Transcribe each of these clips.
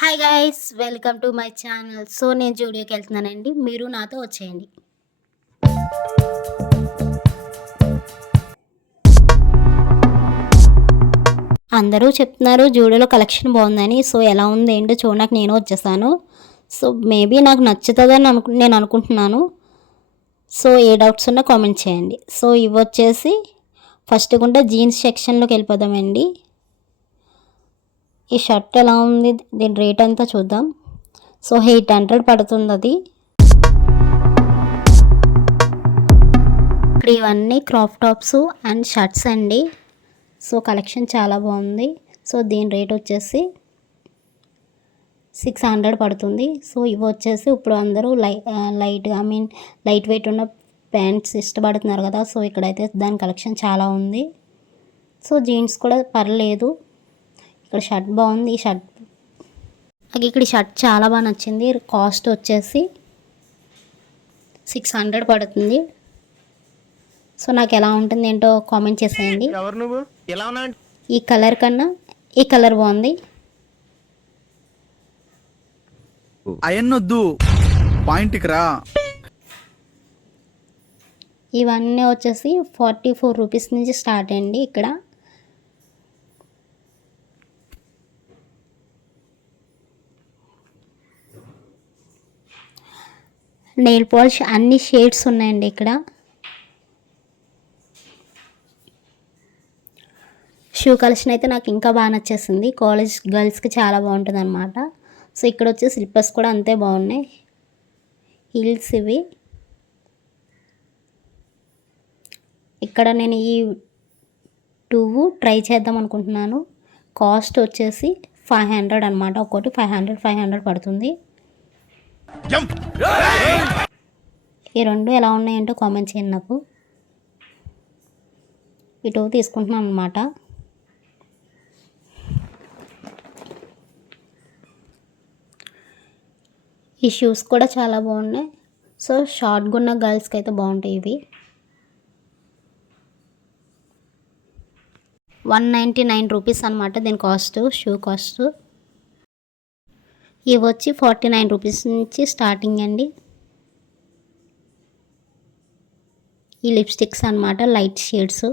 Hi guys, welcome to my channel. So నేను జూడియోకి వెళ్తున్నానండి, మీరు నాతో వచ్చేయండి. అందరూ చెప్తున్నారు జూడియోలో కలెక్షన్ బాగుందని. సో ఎలా ఉంది ఏంటో చూడడానికి నేను వచ్చేసాను. సో మేబీ నాకు నచ్చుతుందని నేను అనుకుంటున్నాను. సో ఏ డౌట్స్ ఉన్నా కామెంట్ చేయండి. సో ఇవి వచ్చేసి ఫస్ట్ గుండా జీన్స్ సెక్షన్లోకి వెళ్ళిపోదామండి. ఈ షర్ట్ ఎలా ఉంది, దీని రేట్ అంతా చూద్దాం. సో 800 పడుతుంది అది. ఇక్కడ ఇవన్నీ క్రాప్ టాప్స్ అండ్ షర్ట్స్ అండి. సో కలెక్షన్ చాలా బాగుంది. సో దీని రేట్ వచ్చేసి 600 పడుతుంది. సో ఇవి వచ్చేసి ఇప్పుడు అందరూ లైట్ వెయిట్ ఉన్న ప్యాంట్స్ ఇష్టపడుతున్నారు కదా. సో ఇక్కడైతే దాని కలెక్షన్ చాలా ఉంది. సో జీన్స్ కూడా పర్లేదు. ఇక్కడ షర్ట్ బాగుంది. నాకు ఇక్కడ షర్ట్ చాలా బాగా నచ్చింది. కాస్ట్ వచ్చేసి 600 పడుతుంది. సో నాకు ఎలా ఉంటుంది ఏంటో కామెంట్ చేసేయండి. ఈ కలర్ కన్నా ఈ కలర్ బాగుంది. అయన్నొద్దు, పాయింట్కి రా. ఇవన్నీ వచ్చేసి 44 రూపీస్ నుంచి స్టార్ట్ అండి. ఇక్కడ నెయిల్ పాలిష్ అన్ని షేడ్స్ ఉన్నాయండి. ఇక్కడ షూ కలెక్షన్ అయితే నాకు ఇంకా బాగా నచ్చేసింది. కాలేజ్ గర్ల్స్కి చాలా బాగుంటుంది అనమాట. సో ఇక్కడ వచ్చే స్లిప్పర్స్ కూడా అంతే బాగున్నాయి. హీల్స్ ఇవి. ఇక్కడ నేను ఈ 2 ట్రై చేద్దాం అనుకుంటున్నాను. కాస్ట్ వచ్చేసి 500 అనమాట. ఒక్కోటి 500 పడుతుంది. ఈ రెండు ఎలా ఉన్నాయంటో కామెంట్ చేయండి నాకు. ఇటు తీసుకుంటున్నాను అనమాట. ఈ షూస్ కూడా చాలా బాగున్నాయి. సో షార్ట్గా ఉన్న గర్ల్స్కి అయితే బాగుంటాయి ఇవి. 199 రూపీస్ అనమాట దీని కాస్ట్, షూ కాస్ట్. ఇవి వచ్చి 49 రూపీస్ నుంచి స్టార్టింగ్ అండి. ఈ లిప్స్టిక్స్ అనమాట, లైట్ షేడ్స్.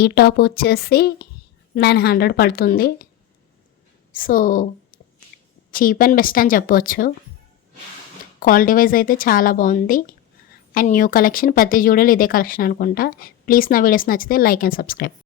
ఈ టాప్ వచ్చేసి 900 పడుతుంది. సో చీప్ అండ్ బెస్ట్ అని చెప్పవచ్చు. క్వాలిటీ వైజ్ అయితే చాలా బాగుంది. అండ్ న్యూ కలెక్షన్ ప్రతి జూడియోలో ఇదే కలెక్షన్ అనుకుంటా. ప్లీజ్ నా వీడియోస్ నచ్చితే లైక్ అండ్ సబ్స్క్రైబ్.